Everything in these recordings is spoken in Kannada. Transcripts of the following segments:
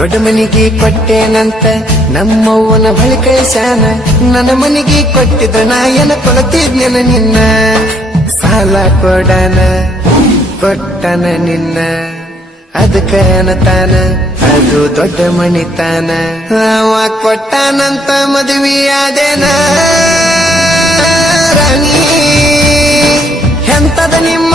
ದೊಡ್ಡ ಮನಿಗೆ ಕೊಟ್ಟೇನಂತ ನಮ್ಮವ್ವನ ಬಳಿ ಕಳಿಸ್ಯಾನ. ನನ್ನ ಮನಿಗೆ ಕೊಟ್ಟಿದ್ದ ನಾಯನ ಕೊಲತಿದ್ನ ನಿನ್ನ? ಸಾಲ ಕೊಡನ, ಕೊಟ್ಟನ ನಿನ್ನ? ಅದಕ್ಕ ತಾನ ಅದು ದೊಡ್ಡ ಮಣಿತಾನ. ಅವ ಕೊಟ್ಟನಂತ ಮದುವೆಯಾದೇನ? ರಾಣಿ, ಎಂತದ ನಿಮ್ಮ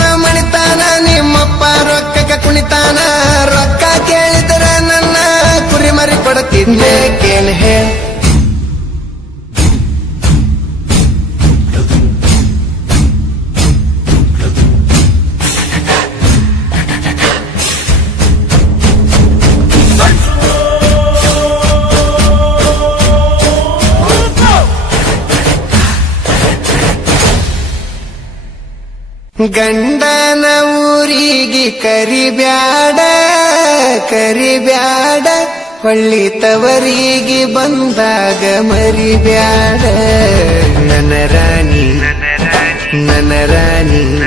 ಗಂಡನ ಊರಿಗೆ ಕರಿಬ್ಯಾಡ ಕರಿಬ್ಯಾಡ. ಹೊಳ್ಳಿ ತವರಿಗೆ ಬಂದಾಗ ಮರಿಬ್ಯಾಡ. ನನ ರಾಣಿ ನನ ರಾಣಿ.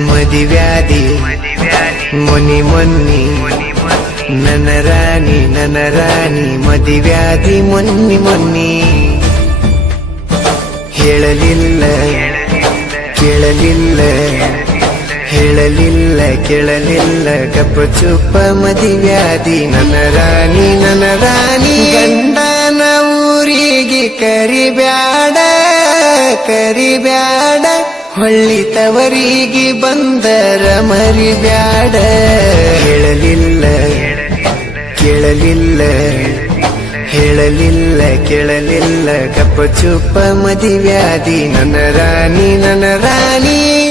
ಮದಿವ್ಯಾದಿ ಮುನಿ ಮೊನ್ನಿ. ನನ್ನ ರಾಣಿ ನನ ರಾಣಿ. ಮದಿವ್ಯಾದಿ ಮೊನ್ನಿ ಮೊನ್ನಿ. ಹೇಳಲಿಲ್ಲ. ಕೇಳಲಿಲ್ಲ. ಹೇಳಲಿಲ್ಲ, ಕೇಳಲಿಲ್ಲ. ಕಪ್ಪ ಚುಪ್ಪ ಮದಿವ್ಯಾದಿ ನನ್ನ ರಾಣಿ ನನ್ನ ರಾಣಿ. ಗಂಡನ ಊರಿಗೆ ಕರಿಬ್ಯಾಡ ಕರಿಬ್ಯಾಡ. ಹೊಳ್ಳಿ ತವರಿಗೆ ಬಂದರ ಮರಿಬ್ಯಾಡ. ಹೇಳಲಿಲ್ಲ ಕೇಳಲಿಲ್ಲ. ಹೇಳಲಿಲ್ಲ ಕೇಳಲಿಲ್ಲ. ಕಪ್ಪ ಚುಪ್ಪ ಮದಿವ್ಯಾದಿ ನನ್ನ ರಾಣಿ ನನ್ನ ರಾಣಿ.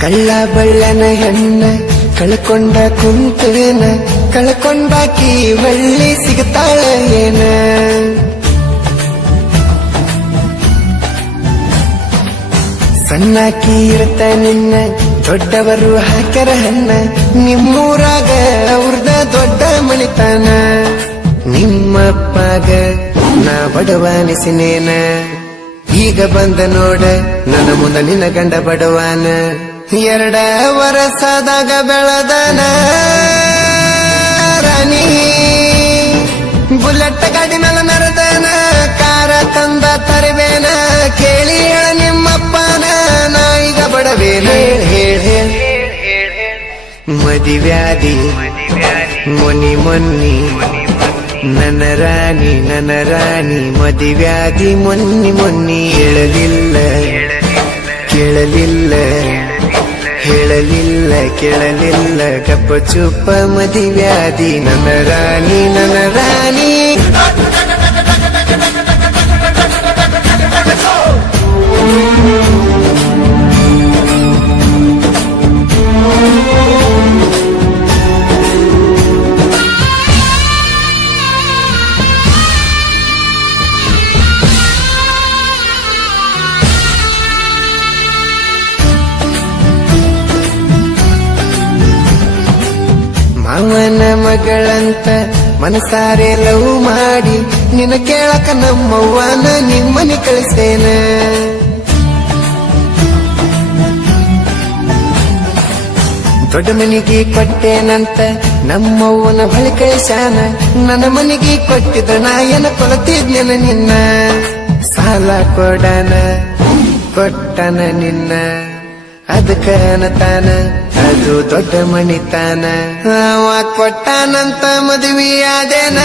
ಕಳ್ಳ ಬಳ್ಳನ ಹೆಣ್ಣ, ಕಳ್ಕೊಂಡ ಕುಂತೇನ ಕಳ್ಕೊಂಡಾಕಿ ಬಳ್ಳಿ ಸಿಗತಾಳ ಏನ? ಸಣ್ಣಾಕಿ ಇರತ ನಿನ್ನ, ದೊಡ್ಡವರು ಹಾಕ್ಯಾರ ಹಣ್ಣ, ನಿಮ್ಮೂರಾಗ ಅವ್ರದ ದೊಡ್ಡ ಮಣಿತಾನ. ನಿಮ್ಮಪ್ಪಾಗ ನಾ ಬಡವಾನಿಸಿನೇನ. ಈಗ ಬಂದ ನೋಡ, ನನ್ನ ಮುಂದ ನಿನ್ನ ಗಂಡ ಬಡವಾನ. ಎರಡ ವರಸದಾಗ ಬೆಳದನ ರಾಣಿ. ಬುಲೆಟ್ ಗಾಡಿ ಮೇಲೆ ಮೆರೆದನ ಕಾರ ತಂದ ತರಿವೇನ, ಕೇಳಿ ಹೇಳ ನಿಮ್ಮಪ್ಪನ ನಾ ಈಗ ಮದಿ ಮದಿವ್ಯಾದಿ ಮುನಿ ಮೊನ್ನಿ, ನನ್ನ ರಾಣಿ ನನ್ನ ರಾಣಿ ಮದಿವ್ಯಾದಿ ಮೊನ್ನಿ ಮೊನ್ನಿ. ಹೇಳಲಿಲ್ಲ ಕೇಳಲಿಲ್ಲ ಹೇಳಲಿಲ್ಲ ಕೇಳಲಿಲ್ಲ. ಕಪ್ಪ ಚುಪ್ಪ ಮದಿವ್ಯಾದಿ ನನ್ನ ರಾಣಿ ನನ್ನ ರಾಣಿ. ಮಾವನ ಮಗಳಂತ ಮನಸಾರೆ ಲವ್ ಮಾಡಿ, ನಿನ್ನ ಕೇಳಕ ನಮ್ಮವ್ವನ ನಿಮ್ಮನೆ ಕಳಿಸ್ತೇನ. ದೊಡ್ಡ ಮನಿಗೆ ಕೊಟ್ಟೇನಂತ ನಮ್ಮವ್ವನ ಬಳಿ ಕಳಿಸಾನ ನನ್ನ ಮನಿಗೆ ಕೊಟ್ಟಿದ್ದ ನಾಯನ ಕೊಲತಿದ್ನ ನಿನ್ನ. ಸಾಲ ಕೊಡನ, ಕೊಟ್ಟನ ನಿನ್ನ. ಅದಕ್ಕ ತಾನ ಅದು ದೊಡ್ಡ ಮಣಿತಾನ. ಅವ ಕೊಟ್ಟಾನಂತ ಮದುವೆಯಾದೇನ.